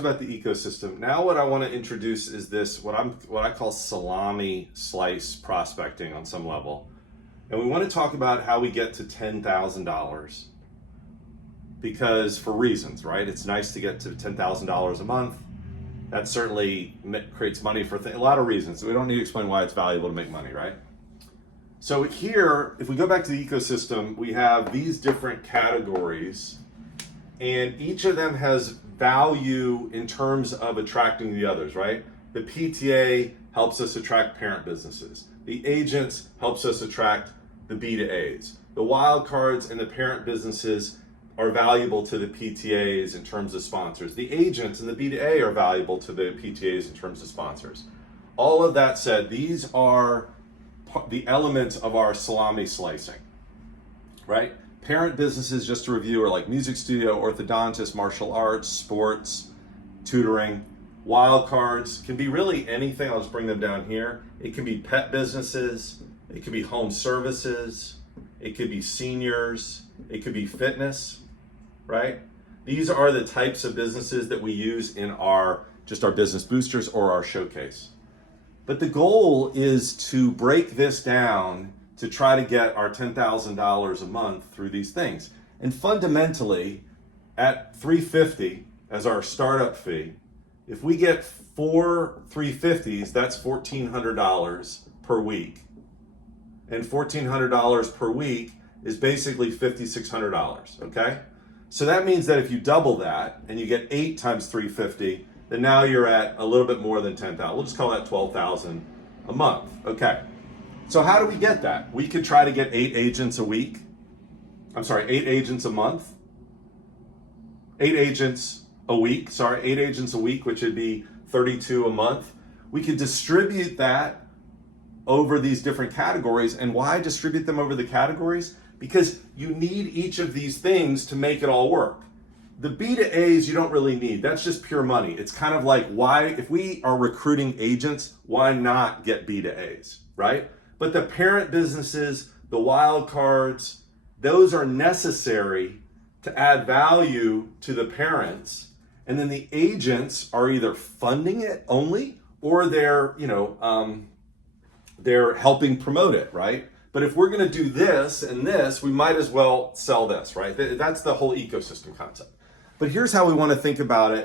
About the ecosystem. Now what I want to introduce is this, what I call salami slice prospecting on some level. And we want to talk about how we get to $10,000 because for reasons, right? It's nice to get to $10,000 a month. That certainly creates money for a lot of reasons. We don't need to explain why it's valuable to make money, right? So here, if we go back to the ecosystem, we have these different categories and each of them has value in terms of attracting the others, right? The PTA helps us attract parent businesses. The agents helps us attract the B to A's. The wild cards and the parent businesses are valuable to the PTAs in terms of sponsors. The agents and the B to A are valuable to the PTAs in terms of sponsors. All of that said, these are the elements of our salami slicing, right? Parent businesses, just to review, are like music studio, orthodontist, martial arts, sports, tutoring. Wild cards can be really anything. I'll just bring them down here. It can be pet businesses. It could be home services. It could be seniors. It could be fitness, right? These are the types of businesses that we use in our business boosters or our showcase. But the goal is to break this down to try to get our $10,000 a month through these things. And fundamentally, at $350 as our startup fee, if we get 4 350s, that's $1,400 per week. And $1,400 per week is basically $5,600, okay? So that means that if you double that and you get 8 times 350, then now you're at a little bit more than 10,000. We'll just call that 12,000 a month, okay? So how do we get that? We could try to get 8 agents a week. 8 agents a month. 8 agents a week, 8 agents a week, which would be 32 a month. We could distribute that over these different categories. And why distribute them over the categories? Because you need each of these things to make it all work. The B to A's you don't really need. That's just pure money. It's kind of like, why, if we are recruiting agents, why not get B to A's, right? But the parent businesses, the wild cards, those are necessary to add value to the parents. And then the agents are either funding it only or they're helping promote it, right? But if we're going to do this and this, we might as well sell this, right? That's the whole ecosystem concept. But here's how we want to think about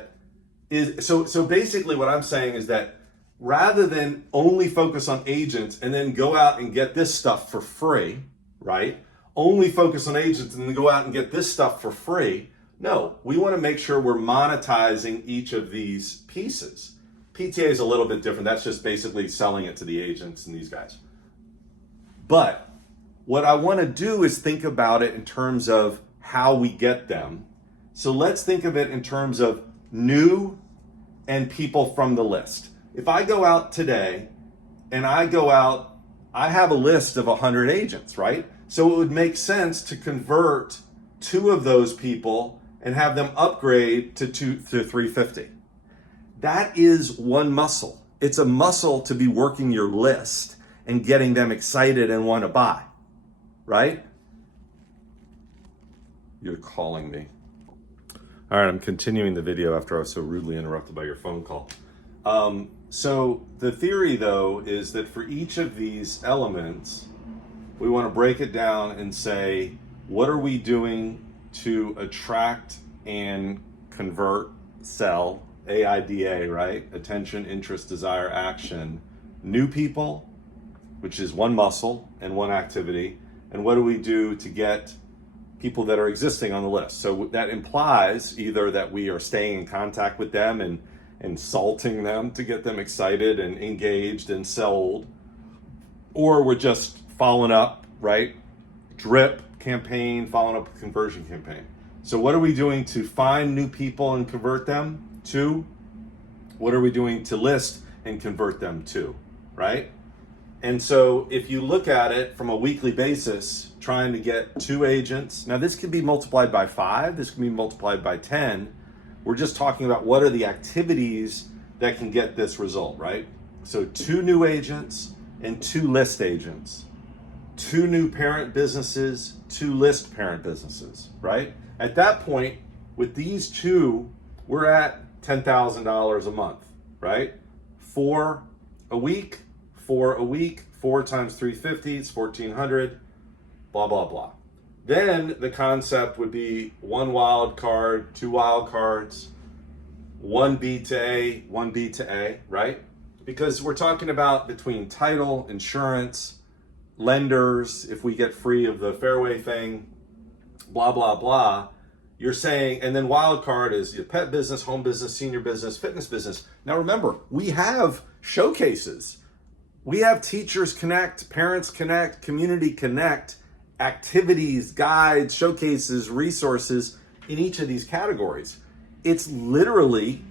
it. So basically what I'm saying is that rather than only focus on agents and then go out and get this stuff for free, right? Only focus on agents and then go out and get this stuff for free. No, we want to make sure we're monetizing each of these pieces. PTA is a little bit different. That's just basically selling it to the agents and these guys. But what I want to do is think about it in terms of how we get them. So let's think of it in terms of new and people from the list. If I go out today and I have a list of 100 agents, right? So it would make sense to convert 2 of those people and have them upgrade to 350. That is one muscle. It's a muscle to be working your list and getting them excited and want to buy, right? You're calling me. All right, I'm continuing the video after I was so rudely interrupted by your phone call. So the theory, though, is that for each of these elements, we want to break it down and say, what are we doing to attract and convert, sell, AIDA, right? Attention, interest, desire, action, new people, which is one muscle and one activity, and what do we do to get people that are existing on the list? So that implies either that we are staying in contact with them and salting them to get them excited and engaged and sold, or we're just following up, right? Drip campaign, following up a conversion campaign. So what are we doing to find new people and convert them to? What are we doing to list and convert them to, right? And so if you look at it from a weekly basis, trying to get 2 agents, now this can be multiplied by 5, this can be multiplied by 10. We're just talking about what are the activities that can get this result, right? So 2 new agents and 2 list agents, 2 new parent businesses, 2 list parent businesses, right? At that point, with these 2, we're at $10,000 a month, right? 4 a week, 4 a week, 4 times 350, it's 1,400, blah, blah, blah. Then the concept would be 1 wild card, 2 wild cards, 1 B to A, 1 B to A, right? Because we're talking about between title, insurance, lenders, if we get free of the fairway thing, blah, blah, blah. You're saying, and then wild card is your pet business, home business, senior business, fitness business. Now remember, we have showcases. We have Teachers Connect, Parents Connect, Community Connect, activities, guides, showcases, resources in each of these categories. It's literally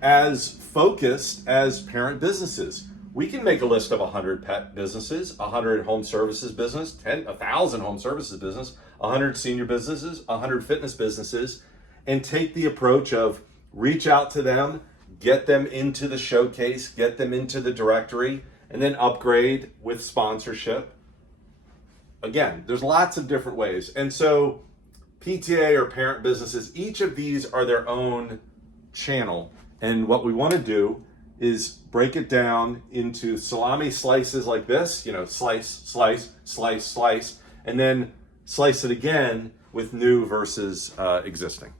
as focused as parent businesses. We can make a list of 100 pet businesses, 100 home services business, 1,000 home services business, 100 senior businesses, 100 fitness businesses, and take the approach of reach out to them, get them into the showcase, get them into the directory, and then upgrade with sponsorship. Again, there's lots of different ways. And so PTA or parent businesses, each of these are their own channel. And what we want to do is break it down into salami slices like this, slice, slice, slice, slice, and then slice it again with new versus existing.